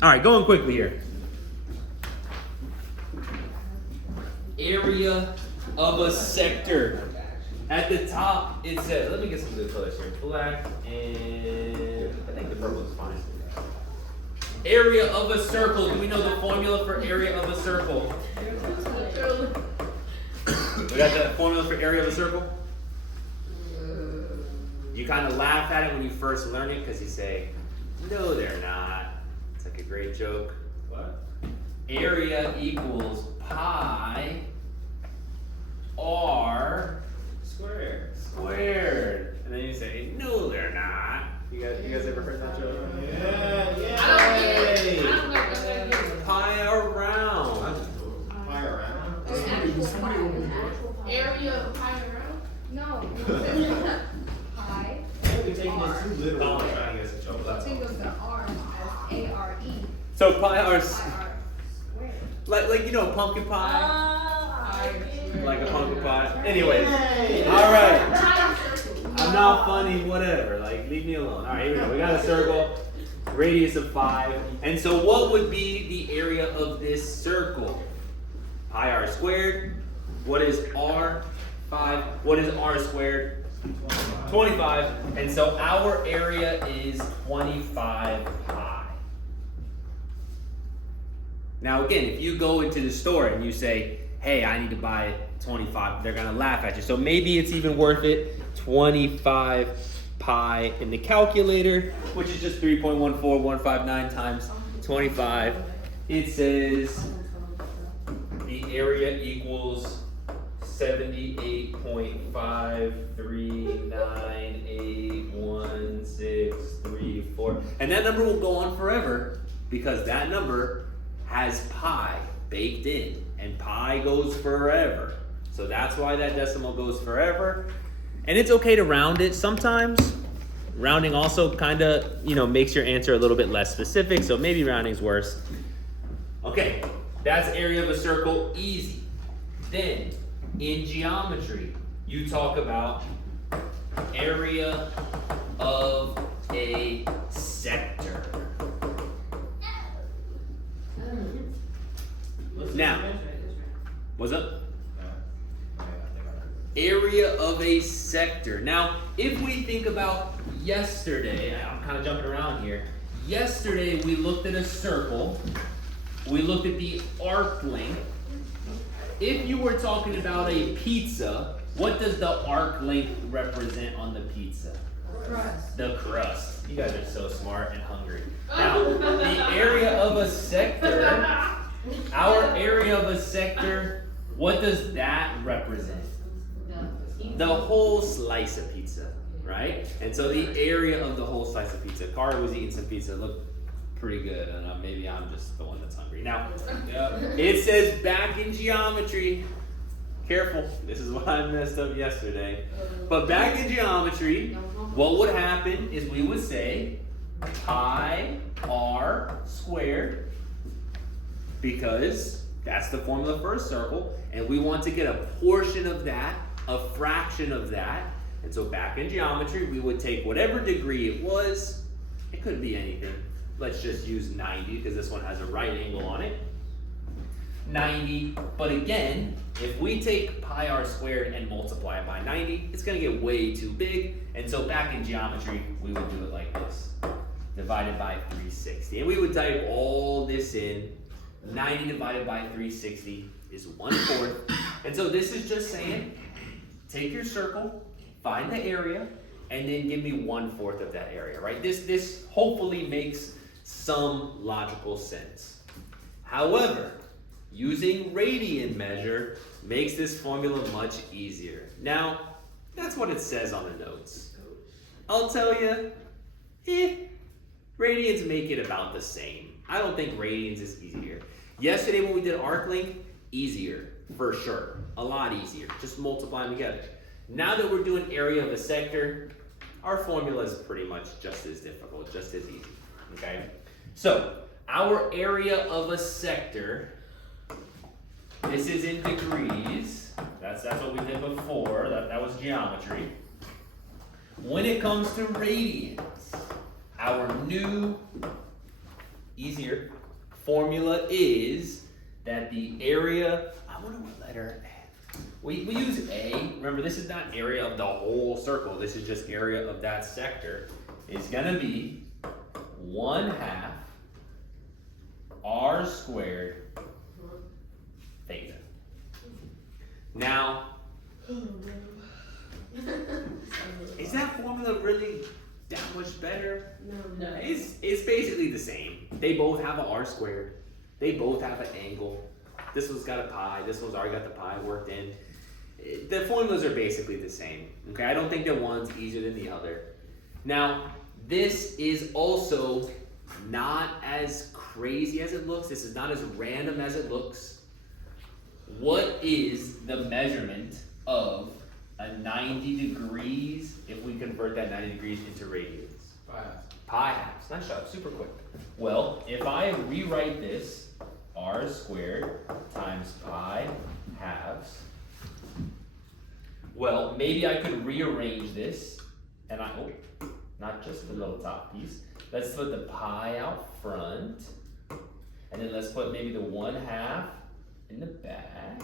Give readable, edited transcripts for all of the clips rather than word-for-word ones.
All right, going quickly here. Area of a sector. At the top, it says, let me get some good colors here. Black and I think the purple is fine. Area of a circle. Do we know the formula for area of a circle? We got the formula for area of a circle? You kind of laugh at it when you first learn it because you say, no, they're not. It's like a great joke. What? Area equals pi r squared. And then you say, no, they're not. You guys ever heard that joke? Yeah. I don't know. Pi around. Pi around? Area of pi around? No. Pi. You're taking it too literal. Trying to get us a joke. Think of the R as A-R-E. So pi r, Pi R squared. like you know, pumpkin pie. Like a pumpkin pie. Anyways, Yay. all right. I'm not funny, whatever. Like, leave me alone. All right, here we go. We got a circle, radius of 5. And so what would be the area of this circle? Pi r squared. What is r? 5. What is r squared? 25. And so our area is 25 pi. Now again, if you go into the store and you say, hey, I need to buy 25, they're gonna laugh at you. So maybe it's even worth it. 25 pi in the calculator, which is just 3.14159 times 25. It says the area equals 78.5398164. And that number will go on forever because that number has pi baked in, and pi goes forever. So that's why that decimal goes forever. And it's okay to round it sometimes. Rounding also kind of, makes your answer a little bit less specific, so maybe rounding's worse. Okay, that's area of a circle, easy. Then, in geometry, you talk about area of a sector. Now, what's up? Area of a sector. Now, if we think about yesterday, I'm kind of jumping around here. Yesterday, we looked at a circle. We looked at the arc length. If you were talking about a pizza, what does the arc length represent on the pizza? Crust. The crust. You guys are so smart and hungry. Now, the area of a sector, our area of a sector, what does that represent? The whole slice of pizza, right? And so the area of the whole slice of pizza. Cara was eating some pizza. It looked pretty good. And maybe I'm just the one that's hungry. Now, it says back in geometry, careful, this is what I messed up yesterday. But back in geometry, what would happen is we would say pi r squared, because that's the formula for a circle, and we want to get a portion of that, a fraction of that. And so back in geometry, we would take whatever degree it was. It could be anything. Let's just use 90 because this one has a right angle on it. 90, but again, if we take pi r squared and multiply it by 90, it's gonna get way too big. And so back in geometry, we would do it like this, divided by 360. And we would type all this in. 90 divided by 360 is 1/4. And so this is just saying, take your circle, find the area, and then give me 1/4 of that area, right? This hopefully makes some logical sense. However, using radian measure makes this formula much easier. Now, that's what it says on the notes. I'll tell you, radians make it about the same. I don't think radians is easier. Yesterday when we did arc length, easier, for sure. A lot easier. Just multiply them together. Now that we're doing area of a sector, our formula is pretty much just as difficult, just as easy, okay? So, our area of a sector, this is in degrees. That's what we did before. That was geometry. When it comes to radians, our new easier. Formula is that the area, I wonder what letter, we use A. Remember, this is not area of the whole circle. This is just area of that sector. Is gonna be 1/2 r squared theta. Now, is that formula really that much better? No. It's basically the same. They both have a r squared. They both have an angle. This one's got a pi. This one's already got the pi worked in. The formulas are basically the same. Okay, I don't think that one's easier than the other. Now, this is also not as crazy as it looks. This is not as random as it looks. What is the measurement of a 90 degrees if we convert that 90 degrees into radians? Pi halves. Nice job, super quick. Well, if I rewrite this, r squared times pi halves, well, maybe I could rearrange this, and not just the little top piece. Let's put the pi out front, and then let's put maybe the 1/2 in the back.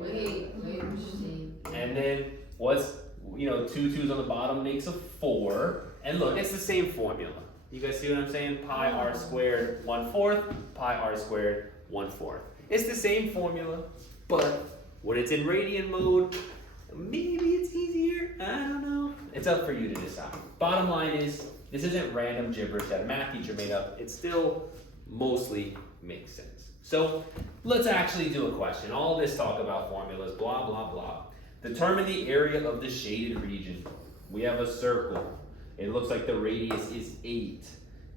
Wait. And then what's, 2 2's on the bottom makes a 4. And look, it's the same formula. You guys see what I'm saying? Pi r squared 1/4, pi r squared 1/4. It's the same formula, but when it's in radian mode, maybe it's easier. I don't know. It's up for you to decide. Bottom line is, this isn't random gibberish that a math teacher made up. It still mostly makes sense. So let's actually do a question. All this talk about formulas, blah, blah, blah. Determine the area of the shaded region. We have a circle. It looks like the radius is 8.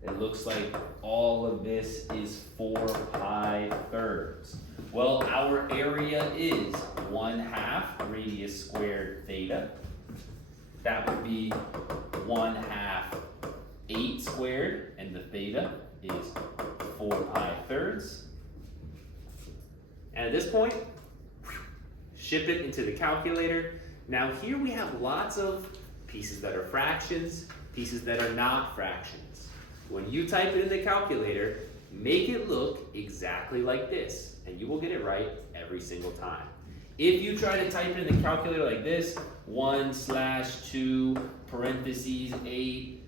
It looks like all of this is 4 pi thirds. Well, our area is 1/2 radius squared theta. That would be 1/2 8 squared, and the theta is 4 pi thirds. And at this point, ship it into the calculator. Now here we have lots of pieces that are fractions, pieces that are not fractions. When you type it in the calculator, make it look exactly like this, and you will get it right every single time. If you try to type it in the calculator like this, 1/2 parentheses 8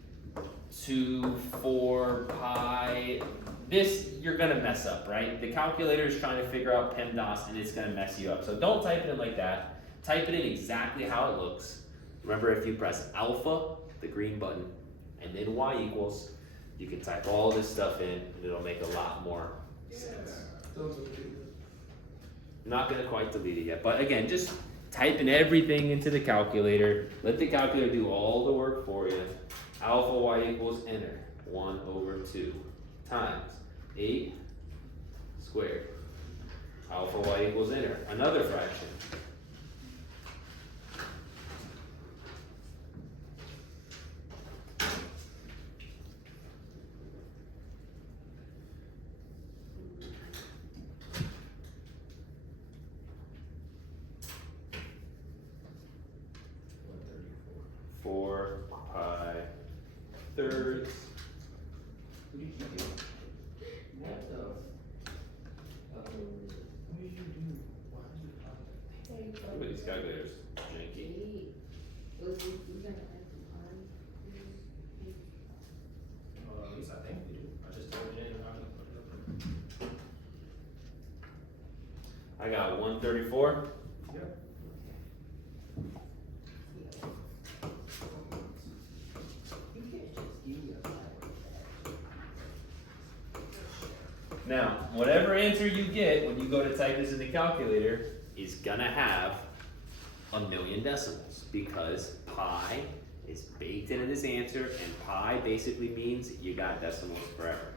to 4 pi, this you're gonna mess up, right? The calculator is trying to figure out PEMDAS and it's gonna mess you up. So don't type it in like that. Type it in exactly how it looks. Remember, if you press alpha, the green button, and then y equals, you can type all this stuff in and it'll make a lot more sense. I'm not gonna quite delete it yet, but again, just type in everything into the calculator. Let the calculator do all the work for you. Alpha y equals, enter, 1/2 times 8 squared. Alpha y equals, enter, another fraction. Thirds. Everybody's calculator's janky. At least I think we do. I just told Jane how to put it up. I got 134. Yep. Now, whatever answer you get when you go to type this in the calculator is gonna have 1,000,000 decimals, because pi is baked into this answer, and pi basically means you got decimals forever.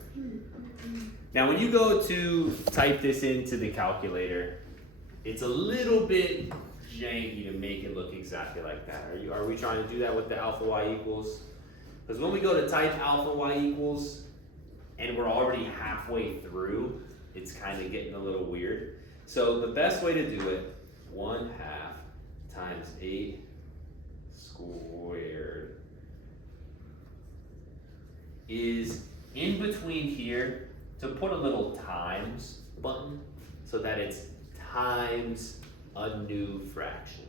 Now, when you go to type this into the calculator, it's a little bit janky to make it look exactly like that. Are we trying to do that with the alpha y equals? Because when we go to type alpha y equals, and we're already halfway through, it's kind of getting a little weird. So the best way to do it, 1/2 times 8 squared is in between here to put a little times button so that it's times a new fraction.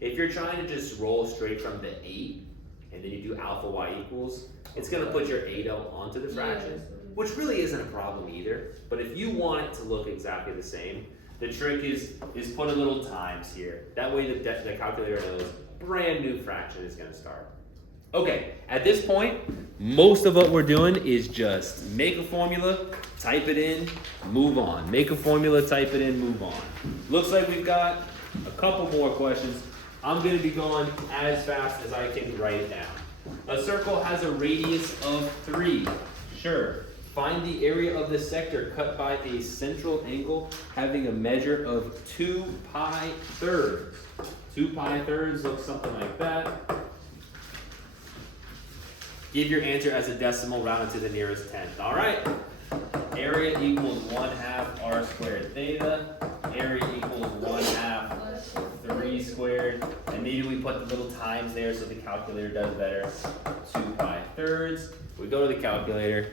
If you're trying to just roll straight from the 8 and then you do alpha y equals, it's gonna put your 8L onto the fraction, which really isn't a problem either. But if you want it to look exactly the same, the trick is put a little times here. That way the calculator knows brand new fraction is gonna start. Okay, at this point, most of what we're doing is just make a formula, type it in, move on. Make a formula, type it in, move on. Looks like we've got a couple more questions. I'm gonna be going as fast as I can write it down. A circle has a radius of 3. Sure. Find the area of the sector cut by a central angle having a measure of 2 pi thirds. 2 pi thirds looks something like that. Give your answer as a decimal rounded to the nearest tenth. All right. Area equals 1/2 r squared theta. Area equals 1/2 3 squared. And maybe we put the little times there so the calculator does better. 2 pi thirds. We go to the calculator.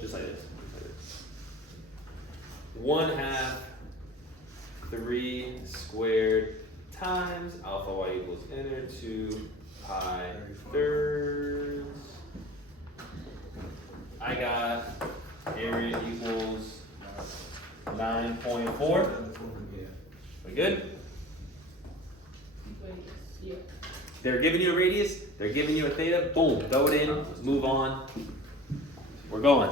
Just like this. 1/2 3 squared times alpha y equals enter 2 pi thirds. I got area equals 9.4. We good? Yeah. They're giving you a radius, they're giving you a theta, boom, throw it in, move on. We're going.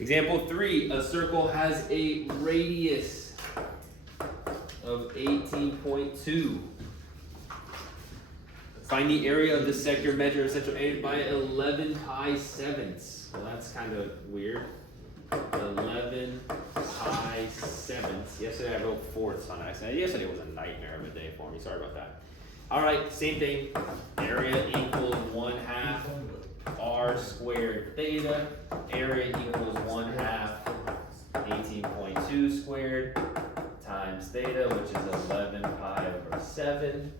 Example 3, a circle has a radius of 18.2. Find the area of the sector measure of central area by 11 pi sevenths. Well, that's kind of weird. 11 pi sevenths. Yesterday I wrote fourths on accident. Yesterday was a nightmare of a day for me. Sorry about that. All right, same thing. Area equals 1/2 r squared theta. Area equals 1/2 18.2 squared times theta, which is 11 pi over 7.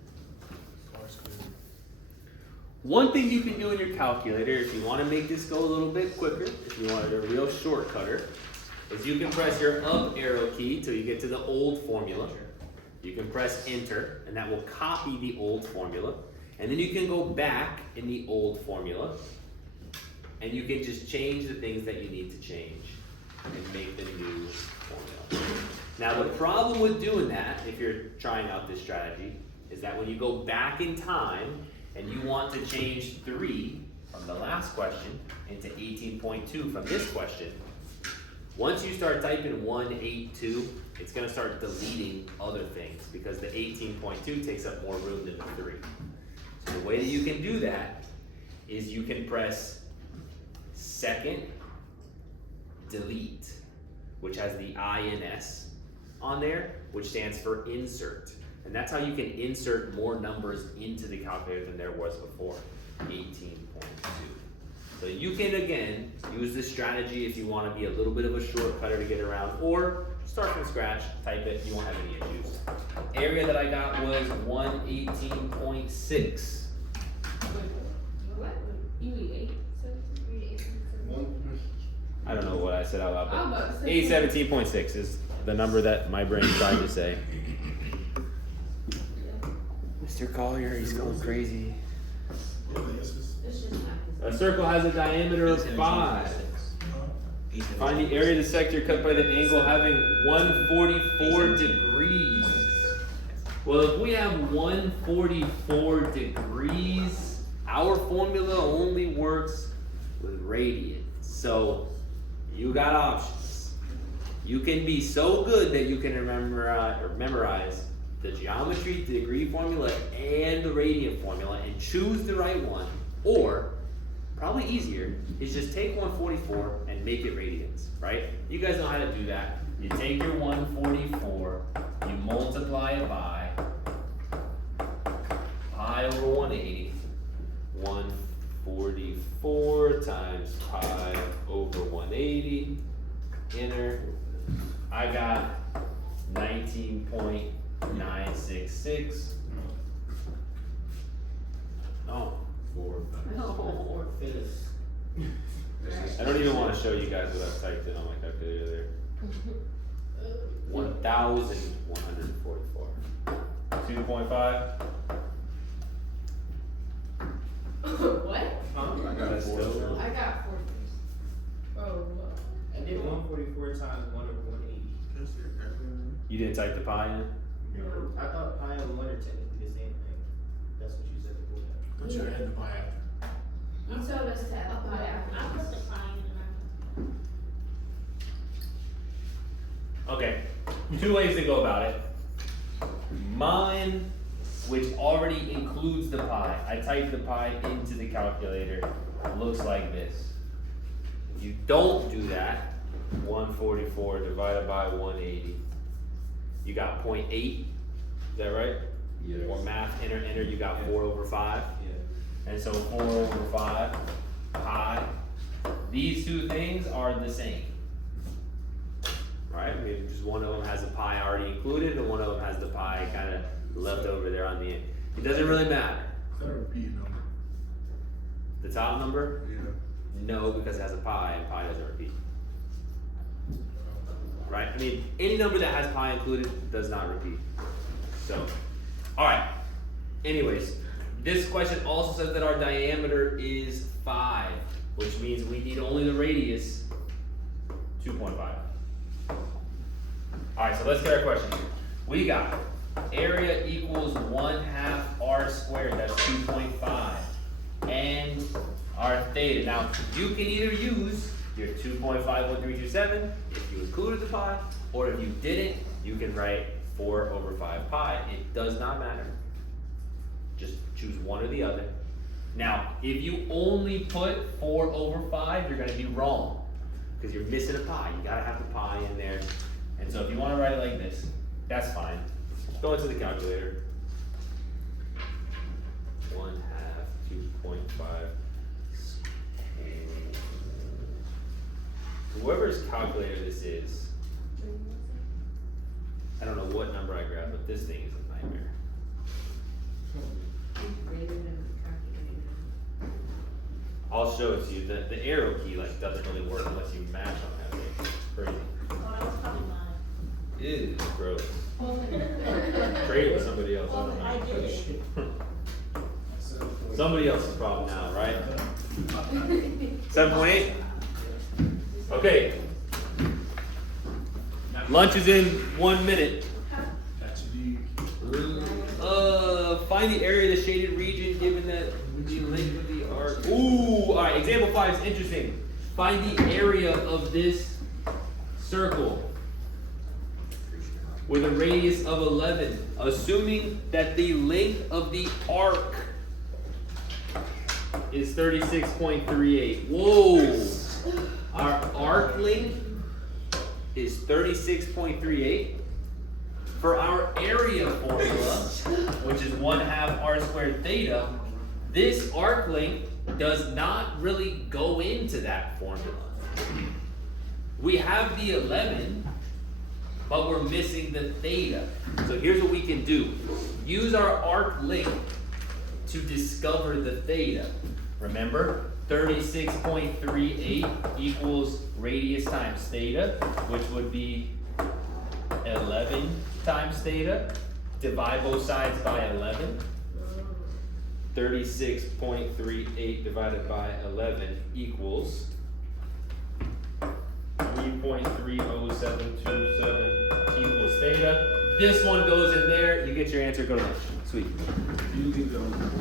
One thing you can do in your calculator, if you want to make this go a little bit quicker, if you wanted a real shortcutter, is you can press your up arrow key till you get to the old formula. You can press enter, and that will copy the old formula. And then you can go back in the old formula, and you can just change the things that you need to change and make the new formula. Now the problem with doing that, if you're trying out this strategy, is that when you go back in time and you want to change 3 from the last question into 18.2 from this question, once you start typing 182, it's going to start deleting other things because the 18.2 takes up more room than the 3. So the way that you can do that is you can press second delete, which has the INS on there, which stands for insert. And that's how you can insert more numbers into the calculator than there was before, 18.2. So you can, again, use this strategy if you want to be a little bit of a shortcutter to get around, or start from scratch, type it, you won't have any issues. Area that I got was 118.6. What? You eat 8? I don't know what I said out loud, I'm about to but say 817.6 is the number that my brain tried to say. Mr. Collier, he's going crazy. A circle has a diameter of 5. Find the area of the sector cut by the angle having 144 degrees. Well, if we have 144 degrees, our formula only works with radians. So you got options. You can be so good that you can memorize the geometry degree formula and the radian formula and choose the right one, or probably easier is just take 144 and make it radians, right? You guys know how to do that. You take your 144, you multiply it by pi over 180, 144 times pi over 180, enter. I got 17.966. Oh. Or Phyllis. I don't even want to show you guys what I've typed in on my calculator there. 1,144. 2.5. What? Huh? I got That's four. still- I got 4 years. Oh, I did 144 times 1 over 180. You didn't type the pi in? I thought pi and 1 are technically the same thing. That's what you said before that. Put your hand in my after. you told us to have a pie I put after. the fine in Okay, 2 ways to go about it. Mine, which already includes the pi, I typed the pi into the calculator, looks like this. If you don't do that, 144 divided by 180, you got 0.8, is that right? Yes. Or math, enter, you got 4 over 5. Yeah. And so 4 over 5, pi, these two things are the same. Right? Maybe just one of them has the pi already included and one of them has the pi kind of left over there on the end. It doesn't really matter. Is that a repeat number? The top number? Yeah. No, because it has a pi and pi doesn't repeat. Right? I mean, any number that has pi included does not repeat. So, alright. Anyways, this question also says that our diameter is 5, which means we need only the radius 2.5. Alright, so let's get our question here. We got area equals 1/2 r squared, that's 2.5. And our theta. Now, you can either use your 2.51327 if you included the pi, or if you didn't, you can write 4 over 5 pi. It does not matter. Just choose one or the other. Now, if you only put 4 over 5, you're gonna be wrong, because you're missing a pi. You gotta have the pi in there. And so if you wanna write it like this, that's fine. Go into the calculator. 1/2, 2.5. Whoever's calculator this is, I don't know what number I grabbed, but this thing is a nightmare. I'll show it to you. The arrow key like doesn't really work unless you match on that thing. Crazy. Oh, that was probably mine. Ew, gross. Trade it with somebody else. I don't know. I did. Somebody else's problem now, right? 7.8? Okay. Lunch is in 1 minute. That's the. Find the area of the shaded region given that the length of the arc. Ooh, alright, example 5 is interesting. Find the area of this circle with a radius of 11, assuming that the length of the arc is 36.38. Whoa! Our arc length is 36.38. For our area formula, which is 1/2 r squared theta, this arc length does not really go into that formula. We have the 11, but we're missing the theta. So here's what we can do. Use our arc length to discover the theta. Remember, 36.38 equals radius times theta, which would be 11 times theta. Divide both sides by 11. 36.38 divided by 11 equals 3.30727 equals theta. This one goes in there. You get your answer, go to lunch. Sweet. You leave it on the board.